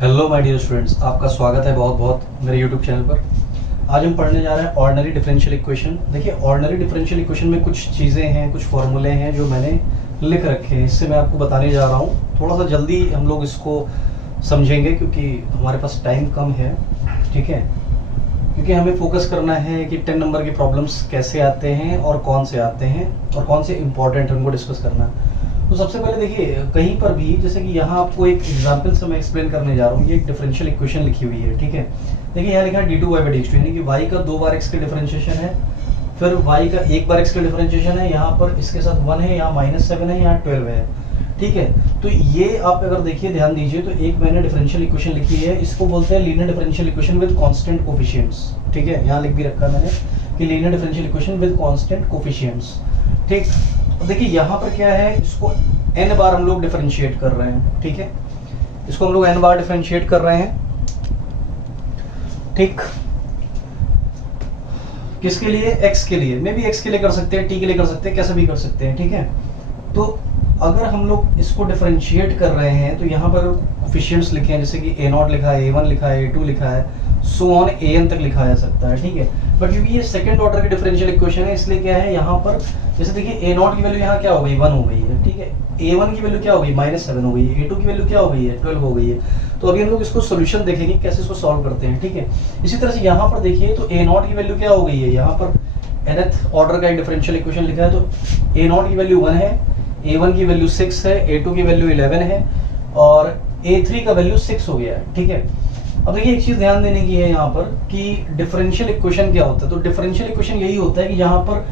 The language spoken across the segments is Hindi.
हेलो माय डियर स्टूडेंट्स, आपका स्वागत है बहुत बहुत मेरे यूट्यूब चैनल पर। आज हम पढ़ने जा रहे हैं ऑर्डिनरी डिफरेंशियल इक्वेशन। देखिए, ऑर्डिनरी डिफरेंशियल इक्वेशन में कुछ चीज़ें हैं, कुछ फॉर्मूले हैं जो मैंने लिख रखे हैं। इससे मैं आपको बताने जा रहा हूँ। थोड़ा सा जल्दी हम लोग इसको समझेंगे क्योंकि हमारे पास टाइम कम है, ठीक है। क्योंकि हमें फोकस करना है कि 10 नंबर के प्रॉब्लम्स कैसे आते हैं और कौन से आते हैं और कौन से इंपॉर्टेंट है, उनको डिस्कस करना है। तो सबसे पहले देखिए, कहीं पर भी जैसे कि यहाँ आपको एक एग्जांपल से मैं एक्सप्लेन करने जा रहा हूँ। ये एक डिफरेंशियल इक्वेशन लिखी हुई है, ठीक है। देखिए यहाँ लिखा है d2y/dx2, यानी कि y का 2 बार x का डिफरेंशिएशन है, फिर y का 1 बार x का डिफरेंशिएशन है। यहाँ पर इसके साथ 1 है, यहाँ -7 है, यहाँ 12 है, ठीक है। तो ये आप अगर देखिए, ध्यान दीजिए, तो एक मैंने डिफरेंशियल इक्वेशन लिखी है, इसको बोलते हैं linear differential equation with constant coefficients, ठीक है। यहाँ लिख भी रखा है मैंने कि linear differential equation with constant coefficients, ठीक। तो देखिए यहाँ पर क्या है, इसको n बार हम लोग डिफरेंशिएट कर रहे हैं, ठीक है। इसको हम लोग n बार डिफरेंशिएट कर रहे हैं, ठीक। किसके लिए? x के लिए। मैं भी x के लिए कर सकते हैं, t के लिए कर सकते हैं, कैसे भी कर सकते हैं, ठीक है। तो अगर हम लोग इसको डिफरेंशिएट कर रहे हैं तो यहाँ पर कोफिशिएंट्स लिखे हैं, जैसे कि a0 लिखा है, a1 लिखा है, a2 लिखा है, सो ऑन an तक लिखा जा सकता है, ठीक है। बट क्योंकि ये सेकंड ऑर्डर की डिफरेंशियल इक्वेशन है, इसलिए क्या है यहाँ पर, जैसे देखिए a0 की वैल्यू यहाँ क्या हो गई, 1 हो गई है, ठीक है। a1 की वैल्यू क्या हो गई, -7 हो गई है। a2 की वैल्यू क्या हो गई है, 12 हो गई है। तो अभी हम लोग इसको सोल्यूशन देखेंगे कैसे इसको सॉल्व करते हैं, ठीक है। इसी तरह से यहाँ पर देखिए, तो a0 की वैल्यू क्या हो गई है, यहाँ पर nth ऑर्डर का एक डिफरेंशियल इक्वेशन लिखा है, तो a0 की वैल्यू 1 है, a1 की वैल्यू 6 है, a2 की वैल्यू 11 है और a3 का वैल्यू 6 हो गया है, ठीक है। अब देखिए, एक चीज ध्यान देने की है यहाँ पर कि डिफरेंशियल इक्वेशन क्या होता है। तो डिफरेंशियल इक्वेशन यही होता है कि यहाँ पर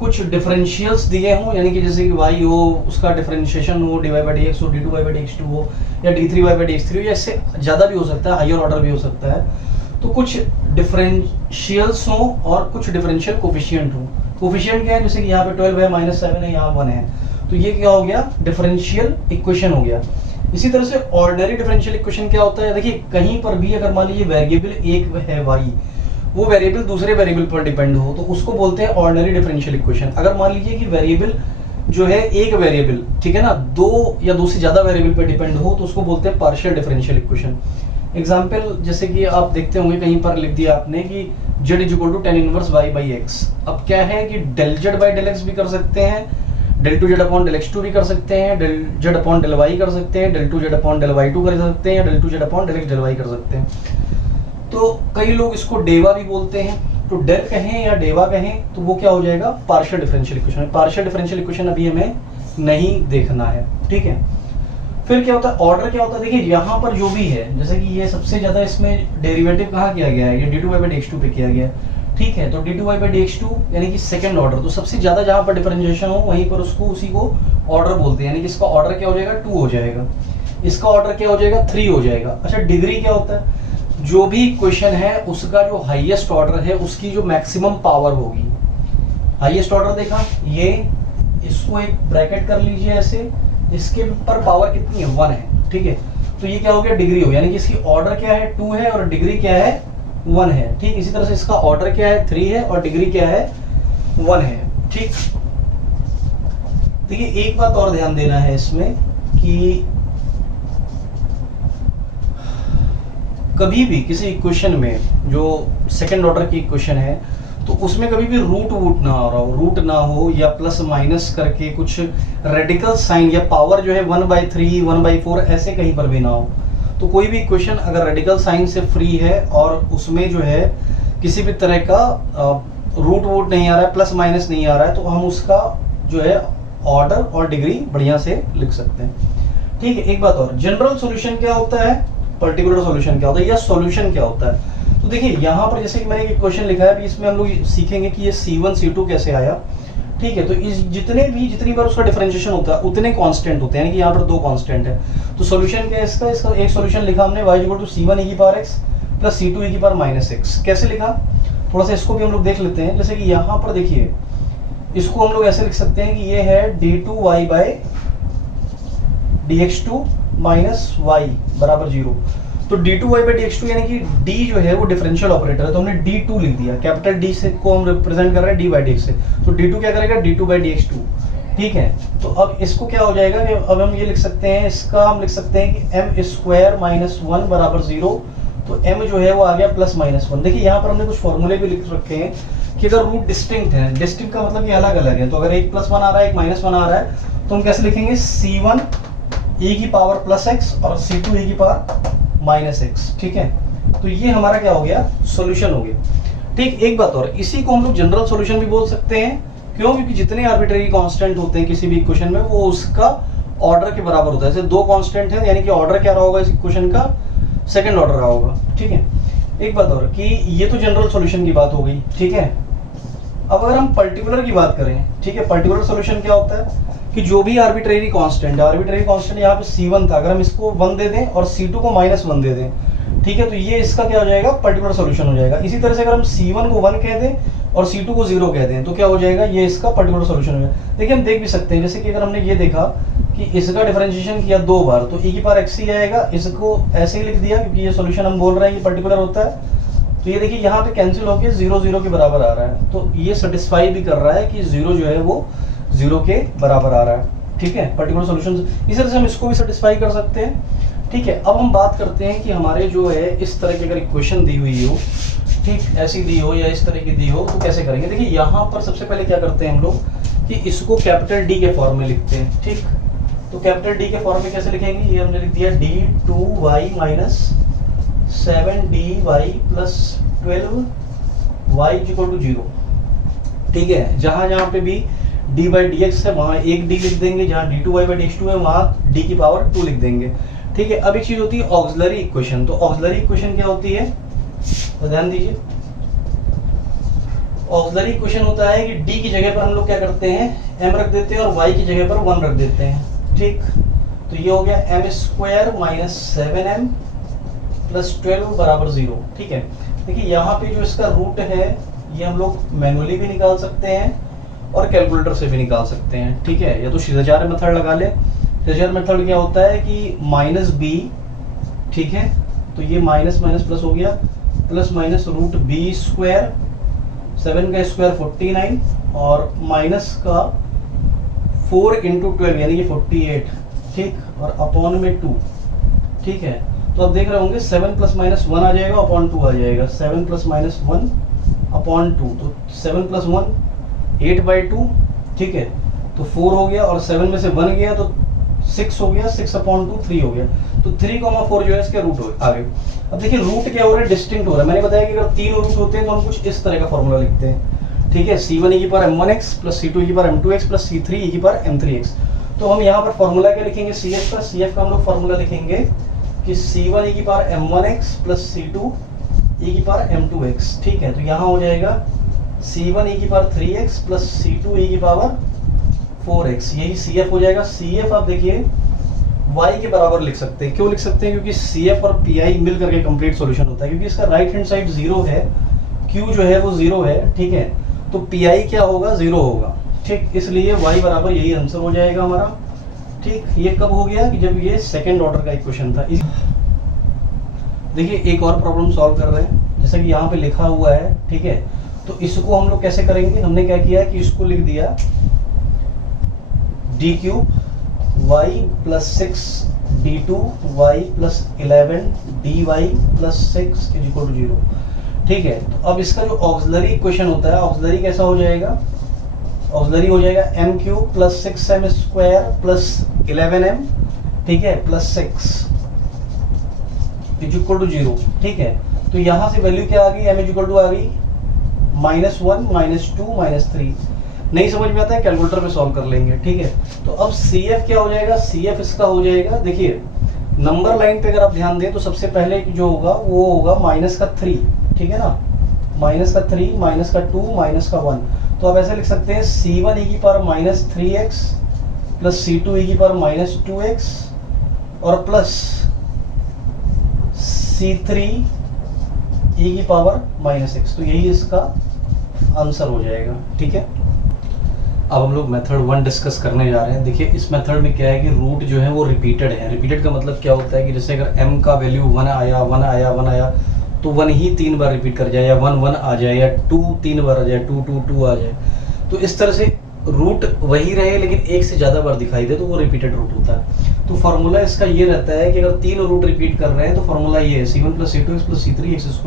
कुछ डिफरेंशियल्स दिए हों, यानी कि जैसे कि y हो, उसका डिफरेंशिएशन हो, dy/dx हो, d2y/dx2 हो, या d3y/dx3 हो, या इससे ज्यादा भी हो सकता है, हायर ऑर्डर भी हो सकता है। तो कुछ डिफरेंशियल्स हो और कुछ डिफरेंशियल कोफिशिएंट हो। कोफिशिएंट क्या है, जैसे कि यहाँ पे 12 है, -7 है, यहाँ 1 है, तो ये क्या हो गया, डिफरेंशियल इक्वेशन हो गया। इसी तरह से ऑर्डिनरी डिफरेंशियल इक्वेशन क्या होता है, देखिए कहीं पर भी अगर मान लीजिए वेरिएबल एक है y, वो वेरिएबल दूसरे वेरिएबल पर डिपेंड हो, तो उसको बोलते हैं ऑर्डिनरी डिफरेंशियल इक्वेशन। अगर मान लीजिए कि वेरिएबल जो है एक वेरिएबल, ठीक है ना, दो या दो से ज्यादा वेरिएबल पर डिपेंड हो, तो उसको बोलते हैं पार्शियल डिफरेंशियल इक्वेशन। एग्जाम्पल जैसे कि आप देखते होंगे कहीं पर लिख दिया आपने कि z = tan इनवर्स y/x। अब क्या है कि del z/del x भी कर सकते हैं, del 2z/del x2 भी कर सकते हैं, del z/del y कर सकते हैं, del 2z/del y2 कर सकते हैं, del 2z/del x del y कर सकते हैं। तो कई लोग इसको डेवा भी बोलते हैं, तो डेल कहें या डेवा कहें, तो वो क्या हो जाएगा, partial differential equation. Partial differential equation अभी हमें नहीं देखना है, ठीक है। फिर क्या होता है, ऑर्डर क्या होता है, देखिए यहाँ पर जो भी है, जैसे कि ये सबसे ज्यादा इसमें डेरिवेटिव कहाँ किया गया है, ये d2y/dx2 पे किया गया है, ठीक है। तो d2y/dx2 यानी कि सेकंड ऑर्डर, तो सबसे ज्यादा जहां पर डिफरेंशिएशन हो वहीं पर उसको उसी को ऑर्डर बोलते हैं, यानी कि इसका ऑर्डर क्या हो जाएगा, 2 हो जाएगा, इसका ऑर्डर क्या हो जाएगा, 3 हो जाएगा। अच्छा, डिग्री क्या होता है, जो भी इक्वेशन है उसका जो हाईएस्ट ऑर्डर है उसकी जो मैक्सिमम पावर होगी। हाईएस्ट ऑर्डर देखा, ये इसको एक ब्रैकेट कर लीजिए ऐसे, इसके पर पावर कितनी है, 1 है, ठीक है। तो ये क्या हो गया, डिग्री हो, यानी कि इसकी ऑर्डर क्या है, 2 है और डिग्री क्या है, 1 है, ठीक। इसी तरह से इसका ऑर्डर क्या है, 3 है और डिग्री क्या है, 1 है, ठीक। देखिए एक बात और ध्यान देना है इसमें कि कभी भी किसी इक्वेशन में जो सेकंड ऑर्डर की इक्वेशन है, तो उसमें कभी भी रूट वूट ना हो रहा हो, रूट ना हो, या प्लस माइनस करके कुछ रेडिकल साइन या पावर जो है 1/3 1/4 ऐसे कहीं पर भी ना हो। तो कोई भी इक्वेशन अगर रेडिकल साइन से फ्री है और उसमें जो है किसी भी तरह का रूट वूट नहीं आ रहा है, प्लस माइनस नहीं आ रहा है, तो हम उसका जो है ऑर्डर और डिग्री बढ़िया से लिख सकते हैं, ठीक है। एक बात और, जनरल सॉल्यूशन क्या होता है, पर्टिकुलर सॉल्यूशन क्या होता है, या सॉल्यूशन क्या होता है। तो देखिए यहाँ पर जैसे कि मैंने एक क्वेश्चन लिखा है, इसमें हम लोग सीखेंगे कि ये C1 C2 कैसे आया, ठीक है। तो इस जितनी बार उसका डिफरेंशिएशन होता है उतने कांस्टेंट होते हैं, यानी कि यहाँ पर 2 कांस्टेंट है। तो सॉल्यूशन क्या है इसका एक सॉल्यूशन लिखा हमने, y = C1e⁻x + C2e⁻x। कैसे लिखा, थोड़ा सा इसको भी हम लोग देख लेते हैं। जैसे कि यहाँ पर देखिए, इसको हम लोग ऐसे लिख सकते हैं कि ये है d2y/dx2 - y = 0। तो d2y/dx2 यानी कि d जो है वो डिफरेंशियल ऑपरेटर है, तो हमने d2 लिख दिया, कैपिटल D से को हम रिप्रेजेंट कर रहे हैं d/dx से। तो d2 क्या करेगा, d2/dx2, ठीक है। तो अब इसको क्या हो जाएगा कि अब हम ये लिख सकते हैं, इसका हम लिख सकते हैं कि एम स्क्वायर माइनस वन बराबर 0। तो एम जो है वो आ गया प्लस माइनस वन। देखिए यहाँ पर हमने कुछ फॉर्मूले भी लिख रखे हैं कि अगर रूट डिस्टिंक्ट है, डिस्टिंक्ट का मतलब ये अलग अलग है, तो अगर एक प्लस वन आ रहा है एक माइनस वन आ रहा है तो हम कैसे लिखेंगे, C1 e की पावर प्लस एक्स और C2 e की पावर माइनस एक्स। ठीक है, तो ये हमारा क्या हो गया, सोल्यूशन हो गया। ठीक, एक बात और, इसी को हम लोग जनरल सोल्यूशन भी बोल सकते हैं। क्यों? क्योंकि जितने आर्बिट्रेरी कांस्टेंट होते हैं किसी भी इक्वेशन में वो उसका ऑर्डर के बराबर होता है। जैसे दो कांस्टेंट है यानी कि ऑर्डर क्या रहा होगा इस इक्वेशन का, सेकंड ऑर्डर रहा होगा। ठीक है, एक बात और कि ये तो जनरल सॉल्यूशन की बात हो गई। ठीक है, अब अगर हम पर्टिकुलर की बात करें, ठीक है, पर्टिकुलर सॉल्यूशन क्या होता है कि जो भी आर्बिट्रेरी कांस्टेंट है, आर्बिट्रेरी कांस्टेंट यहाँ पे C1 था, अगर हम इसको 1 दे दें और C2 को -1 दे दें, ठीक है, तो ये इसका क्या हो जाएगा, पर्टिकुलर सॉल्यूशन हो जाएगा। इसी तरह से अगर हम C1 को 1 कह दें और C2 को 0 कह दें तो क्या हो जाएगा, ये इसका पर्टिकुलर सॉल्यूशन हो जाएगा। देखिए हम देख भी सकते हैं, जैसे कि अगर हमने ये देखा कि इसका डिफरेंशिएशन किया 2 बार तो e की पावर x ही आएगा, इसको ऐसे ही लिख दिया क्योंकि ये सॉल्यूशन हम बोल रहे हैं ये पर्टिकुलर होता है। तो ये देखिए यहाँ पे कैंसिल होके 0 0 के बराबर आ रहा है, तो ये सेटिस्फाई भी कर रहा है कि 0 जो है वो 0 के बराबर आ रहा है। ठीक है, पर्टिकुलर सॉल्यूशन इस तरह से हम इसको भी सेटिस्फाई कर सकते हैं। ठीक है, अब हम बात करते हैं कि हमारे जो है इस तरह की अगर इक्वेशन दी हुई हो, ठीक ऐसी दी हो या इस तरह की दी हो तो कैसे करेंगे। देखिए यहाँ पर सबसे पहले क्या करते हैं हम लोग कि इसको कैपिटल D के फॉर्म में लिखते हैं। ठीक, तो कैपिटल D के फॉर्म में कैसे लिखेंगे, ये हमने लिख दिया D2y minus 7dy plus 12y equal to 0। ठीक है, जहां जहां पे भी d बाई डी एक्स है वहां एक d लिख देंगे, जहां d2y बाई डी है वहां d की पावर 2 लिख देंगे। ठीक है, अब एक चीज होती है ऑक्सिलरी इक्वेशन। तो ऑक्सिलरी इक्वेशन क्या होती है, तो ध्यान दीजिए, ऑक्सिलरी इक्वेशन होता है कि d की जगह पर हम लोग क्या करते हैं, m रख देते हैं और y की जगह पर 1 रख देते हैं। ठीक, तो ये हो गया m square minus 7m plus 12 बराबर 0। ठीक है, देखिए यहाँ पे जो इसका रूट है ये हम लोग मैनुअली भी निकाल सकते हैं और कैलकुलेटर से भी निकाल सकते हैं। ठीक है, या तो सीधाचार्य मेथड लगा ले। सीधाचार्य मेथड क्या होता है कि -b, ठीक है, तो ये माइनस माइनस प्लस हो गया, plus minus root b square, 7 का स्क्वायर 49 और माइनस का 4 इंटू 12 यानी कि 48। ठीक, और अपॉन में 2। ठीक है, तो आप देख रहे होंगे 7 प्लस माइनस 1 आ जाएगा अपॉन 2 आ जाएगा, 7 प्लस माइनस 1 अपॉन 2, तो 7 प्लस 1 8/2। ठीक है, तो 4 हो गया और 7 में से 1 गया तो 6 हो गया, 6 अपॉन 2 3 हो गया, तो 3,4 जो है इसके रूट आ गए। अब देखिए रूट क्या हो रहा है, डिस्टिंक्ट हो रहा है। मैंने बताया कि अगर 3 रूट होते हैं तो हम कुछ इस तरह का फॉर्मूला लिखते हैं। ठीक है, C1 e की power m1x plus C2 e की power m2x plus C3 e की पावर m3x। तो हम यहाँ पर फॉर्मूला क्या लिखेंगे, CF का, CF का हम लोग फॉर्मूला लिखेंगे कि C1 e की power m1x plus C2 e की पावर m2x। ठीक है, तो यहाँ हो जाएगा C1 e की power 3x plus C2 e की पावर 4x, यही CF हो जाएगा। CF आप देखिए y के बराबर लिख सकते हैं। क्यों लिख सकते हैं, क्योंकि CF और PI मिल करके कंप्लीट सॉल्यूशन होता है, क्योंकि इसका राइट हैंड साइड 0 है, Q जो है वो 0 है। ठीक है, तो PI क्या होगा, 0 होगा। ठीक, इसलिए y बराबर यही आंसर हो जाएगा हमारा। ठीक, ये कब हो गया कि जब ये सेकंड ऑर्डर का इक्वेशन था। देखिए एक और प्रॉब्लम सॉल्व कर रहे हैं, जैसा कि यहाँ पे लिखा हुआ है। ठीक है, तो इसको हम लोग कैसे करेंगे, हमने क्या किया कि इसको लिख दिया d³ y plus 6 d2 y plus 11 dy plus 6 is equal to 0। ठीक है, तो अब इसका जो ऑक्सिलरी इक्वेशन होता है, ऑक्सिलरी कैसा हो जाएगा, ऑक्सिलरी हो जाएगा m³ plus 6m square plus 11m, ठीक है, प्लस 6 इज इक्वल टू 0। ठीक है, तो यहाँ से वैल्यू क्या आ गई, m इज इक्वल टू आ गई -1 -2 -3। नहीं समझ में आता है कैलकुलेटर में सॉल्व कर लेंगे। ठीक है, तो अब CF क्या हो जाएगा, CF इसका हो जाएगा, देखिए नंबर लाइन पे अगर आप ध्यान दें तो सबसे पहले जो होगा वो होगा -3। ठीक है ना, -3 -2 -1। तो आप ऐसे लिख सकते हैं C1 e की power -3x plus C2 e की पावर -2x और प्लस C3 e की पावर -x। तो यही इसका आंसर हो जाएगा। ठीक है, अब हम लोग मेथड 1 डिस्कस करने जा रहे हैं। देखिए इस मेथड में क्या है कि रूट जो है वो रिपीटेड है। रिपीटेड का मतलब क्या होता है कि जैसे अगर m का वैल्यू 1 आया 1 आया 1 आया तो 1 ही 3 बार रिपीट कर जाए, या 1 1 आ जाए, या 2 3 बार आ जाए, 2 2 2 आ जाए। तो इस तरह से रूट वही रहे लेकिन एक से ज़्यादा बार दिखाई दे तो वो रिपीटेड रूट होता है। तो फार्मूला इसका ये रहता है कि अगर 3 रूट रिपीट कर रहे हैं तो फार्मूला ये है C1 + C2x + C3x²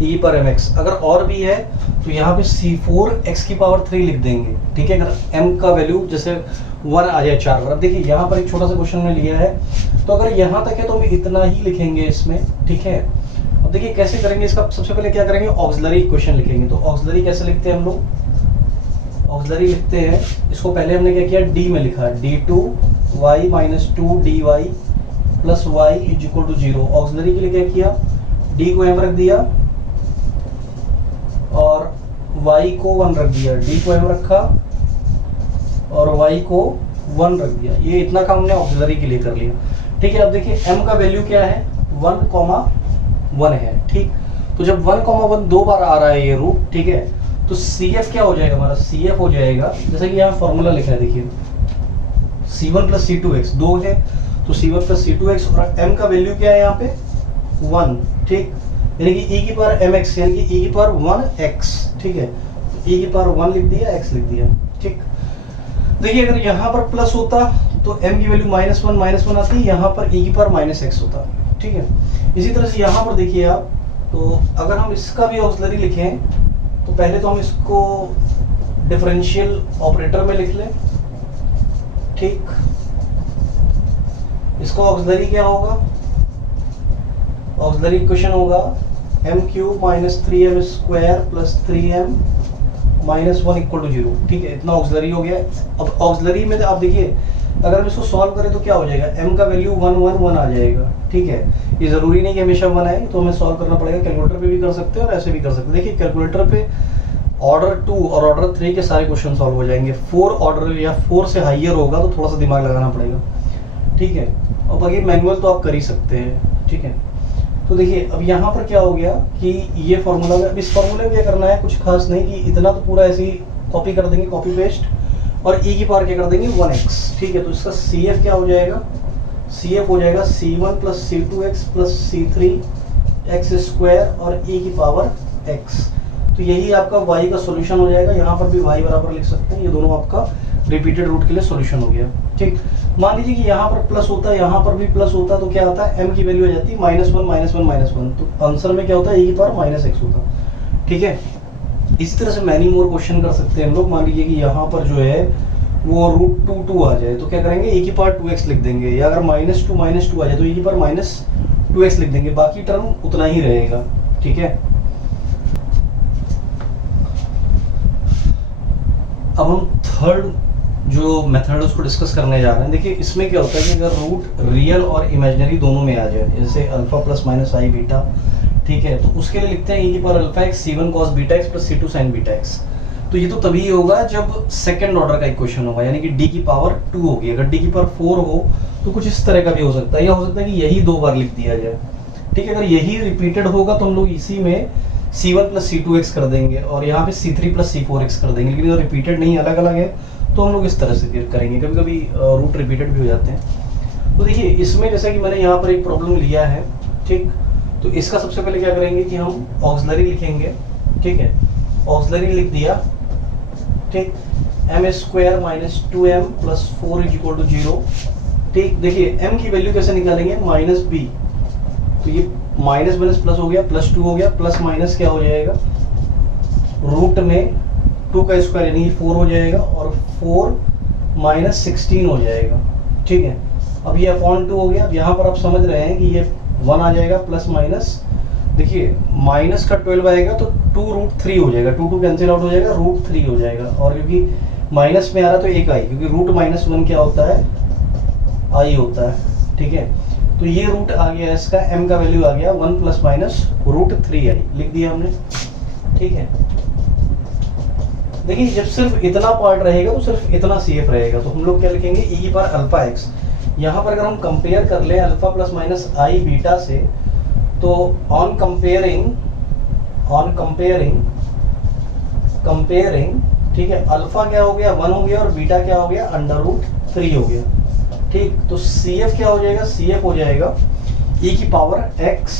e पर mx। अगर और भी है तो यहाँ पे C4x⁻³ लिख देंगे, ठीक है। अगर m का वैल्यू जैसे 1 आ जाए 4 बार। अब देखिए यहाँ पर एक छोटा सा क्वेश्चन में लिया है, तो अगर यहाँ तक है तो हम इतना ही लिखेंगे इसमें, ठीक है। अब देखिए कैसे करेंगे इसका, सबसे पहले क्या करेंगे, ऑक्सिलरी इक्वेशन लिखेंगे। तो ऑक्सिलरी कैसे लिखते हैं हम लोग, ऑक्सिलरी लिखते हैं, इसको पहले हमने क्या किया, d में लिखा d2y - 2dy + y = 0। ऑक्सिलरी के लिए क्या किया, d को m रख दिया और y को 1 रख दिया, d को m रखा और y को 1 रख दिया। ये इतना काम हमने ऑक्सिलरी के लिए कर लिया, ठीक है। अब देखिए m का वैल्यू क्या है, 1,1 है, ठीक। तो जब 1,1 2 बार आ रहा है ये रूट, ठीक है, तो CF क्या हो जाएगा हमारा, CF हो जाएगा जैसे कि यहाँ फॉर्मूला लिखा है, देखिए C1 + C2x 2 है तो C1 + C2x और m का वैल्यू क्या है यहाँ पे 1, ठीक, यानी कि e⁻mx यानी कि e⁻1x, ठीक है। तो e⁻1 लिख दिया, x लिख दिया, ठीक। देखिए अगर यहाँ पर प्लस होता तो m की वैल्यू -1 आती, यहाँ पर e⁻−x होता, ठीक है। इसी तरह से यहाँ पर देखिए आप, तो अगर हम इसका भी ऑक्सिलरी लिखें तो पहले तो हम इसको डिफरेंशियल ऑपरेटर में लिख लें, ठीक। इसका ऑक्सिलरी क्या होगा, ऑक्सिलरी इक्वेशन होगा m³ - 3m² + 3m - 1 = 0, ठीक है। इतना ऑक्सिलरी हो गया। अब ऑक्सिलरी में आप देखिए अगर हम इसको सॉल्व करें तो क्या हो जाएगा, m का वैल्यू 1 1 1 आ जाएगा, ठीक है। ये जरूरी नहीं कि हमेशा 1 आए, तो हमें सॉल्व करना पड़ेगा। कैलकुलेटर पे भी कर सकते हैं और ऐसे भी कर सकते हैं। देखिए कैलकुलेटर पे ऑर्डर 2 और ऑर्डर 3 के सारे क्वेश्चन सॉल्व हो जाएंगे। 4 ऑर्डर या 4 से हाइयर होगा तो थोड़ा सा दिमाग लगाना पड़ेगा, ठीक है। और बाकी मैनुअल तो आप कर ही सकते हैं, ठीक है। तो देखिए अब यहाँ पर क्या हो गया कि ये फॉर्मूला में, अब इस फॉर्मूले में क्या करना है, कुछ खास नहीं कि इतना तो पूरा ऐसे ही कॉपी कर देंगे, कॉपी पेस्ट, और e की पावर क्या कर देंगे 1x, ठीक है। तो इसका CF क्या हो जाएगा, CF हो जाएगा C1 + C2x + C3x² और e की पावर x। तो यही आपका y का सॉल्यूशन हो जाएगा। यहाँ पर भी y बराबर लिख सकते हैं, ये दोनों आपका रिपीटेड रूट के लिए सॉल्यूशन हो गया, ठीक। मान लीजिए कि यहाँ पर प्लस होता है, यहाँ पर भी प्लस होता है, तो क्या होता है, m की वैल्यू आ जाती है -1 तो आंसर में क्या होता है, e⁻−x होता, ठीक है। इसी तरह से मैनी मोर क्वेश्चन कर सकते हैं हम लोग। मान लीजिए कि यहाँ पर जो है वो √2 आ जाए तो क्या करेंगे, e⁻2x लिख देंगे, या अगर -2 आ जाए तो e⁻2x लिख देंगे, बाकी टर्म उतना ही रहेगा, ठीक है। अब हम थर्ड जो मेथड है उसको डिस्कस करने जा रहे हैं। देखिए इसमें क्या होता है कि अगर रूट रियल और इमेजिनरी दोनों में आ जाए, जैसे अल्फा ± i बीटा, ठीक है, तो उसके लिए लिखते हैं e⁻⁴x C1 cos βx + C2 sin βx। तो ये तो तभी होगा जब सेकंड ऑर्डर का इक्वेशन होगा, यानी कि d की पावर 2 होगी। अगर d की पावर 4 हो तो कुछ इस तरह का भी हो सकता है, या हो सकता है कि यही 2 बार लिख दिया जाए, ठीक है। अगर यही रिपीटेड होगा तो हम लोग इसी में C1 + C2x कर देंगे और यहाँ पे C3 + C4x कर देंगे। लेकिन अगर रिपीटेड नहीं, अलग अलग है, तो हम लोग इस तरह से करेंगे। कभी कभी रूट रिपीटेड भी हो जाते हैं। तो देखिए इसमें जैसा कि मैंने यहाँ पर एक प्रॉब्लम लिया है, ठीक। तो इसका सबसे पहले क्या करेंगे कि हम ऑक्सिलरी लिखेंगे, ठीक है। ऑक्सिलरी लिख दिया, ठीक, m² - 2m + 4 = 0, ठीक। देखिए m की वैल्यू कैसे निकालेंगे, -b, तो ये माइनस प्लस हो गया, +2 हो गया, प्लस माइनस क्या हो जाएगा, रूट में 2 का स्क्वायर यानी 4 हो जाएगा और 4 - 16 हो जाएगा, ठीक है। अब ये अपॉन 2 हो गया। अब यहाँ पर आप समझ रहे हैं कि ये 1 आ जाएगा, प्लस माइनस, देखिए माइनस का 12 आएगा तो 2√3 हो जाएगा, 2 कैंसिल आउट हो जाएगा, √3 हो जाएगा। और क्योंकि माइनस में आ रहा तो एक आई, क्योंकि √-1 क्या होता है, आई होता है, ठीक है। तो ये रूट आ गया, इसका m का वैल्यू आ गया 1 ± √3i, लिख दिया हमने, ठीक है। देखिए जब सिर्फ इतना पार्ट रहेगा तो सिर्फ इतना CF रहेगा, तो हम लोग क्या लिखेंगे, e⁻⁴x। यहाँ पर अगर हम कंपेयर कर लें अल्फा ± i बीटा से, तो ऑन कंपेयरिंग, ठीक है, अल्फा क्या हो गया 1 हो गया और बीटा क्या हो गया √3 हो गया, ठीक। तो CF क्या हो जाएगा, CF हो जाएगा e⁻x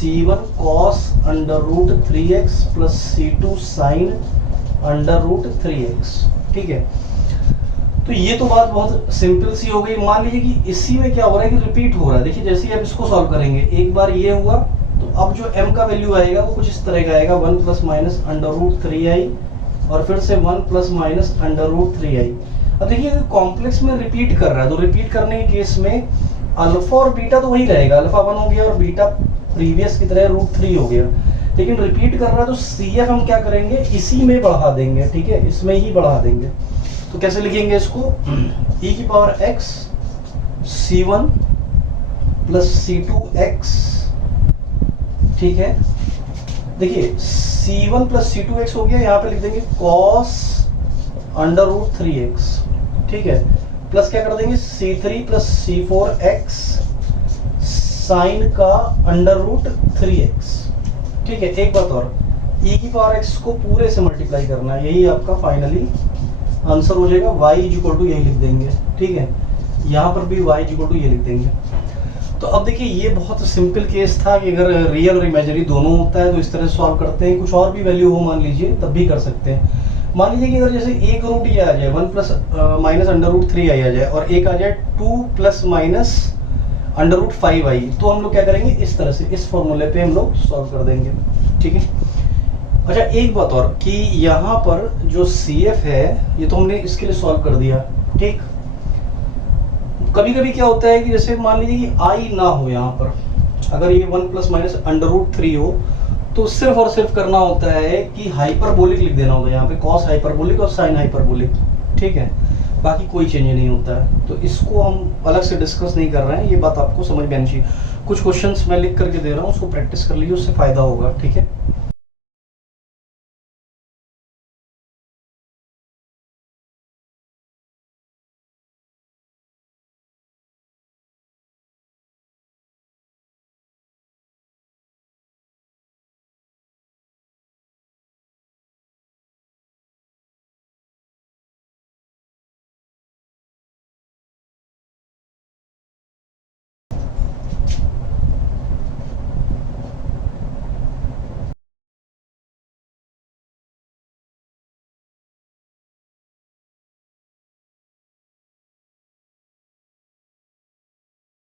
C1 cos √3x + C2 sin √3x, ठीक है। तो ये तो बात बहुत सिंपल सी हो गई। मान लीजिए कि इसी में क्या हो रहा है कि रिपीट हो रहा है। देखिए जैसे ही आप इसको सॉल्व करेंगे, एक बार ये हुआ तो अब जो m का वैल्यू आएगा वो कुछ इस तरह का आएगा, 1 ± √3i और फिर से 1 ± √3i। अब देखिए अगर कॉम्प्लेक्स में रिपीट कर रहा है तो रिपीट करने के केस में अल्फा और बीटा तो वही रहेगा, अल्फा 1 हो गया और बीटा प्रीवियस की तरह √3 हो गया। लेकिन रिपीट कर रहा है तो CF हम क्या करेंगे, इसी में बढ़ा देंगे, ठीक है, इसमें ही बढ़ा देंगे। तो कैसे लिखेंगे इसको, e⁻x c1 + c2x, ठीक है। देखिए c1 + c2x हो गया, यहाँ पे लिख देंगे cos √3x, ठीक है, प्लस क्या कर देंगे c3 + c4x sin का √3x, ठीक है। एक बात और, e⁻x को पूरे से मल्टीप्लाई करना है, यही आपका फाइनली आंसर हो जाएगा। y = यही लिख देंगे, ठीक है, यहाँ पर भी y = ये लिख देंगे। तो अब देखिए ये बहुत सिंपल केस था कि अगर रियल और इमेजिनरी दोनों होता है तो इस तरह से सॉल्व करते हैं। कुछ और भी वैल्यू हो मान लीजिए तब भी कर सकते हैं। मान लीजिए कि अगर जैसे एक रूट ये आ जाए 1 ± √3i आ जाए और एक आ जाए 2 ± √5i, तो हम लोग क्या करेंगे, इस तरह से इस फॉर्मूले पे हम लोग सॉल्व कर देंगे, ठीक है। अच्छा एक बात और कि यहाँ पर जो CF है ये तो हमने इसके लिए सॉल्व कर दिया, ठीक। कभी कभी क्या होता है कि जैसे मान लीजिए कि I ना हो यहाँ पर, अगर ये 1 ± √3 हो तो सिर्फ और सिर्फ करना होता है कि हाइपरबोलिक लिख देना होगा यहाँ पे, कॉस हाइपरबोलिक और साइन हाइपरबोलिक, ठीक है। बाकी कोई चेंज नहीं होता है। तो इसको हम अलग से डिस्कस नहीं कर रहे हैं, ये बात आपको समझ में आनी चाहिए। कुछ क्वेश्चंस मैं लिख करके दे रहा हूँ, उसको प्रैक्टिस कर लीजिए, उससे फायदा होगा, ठीक है।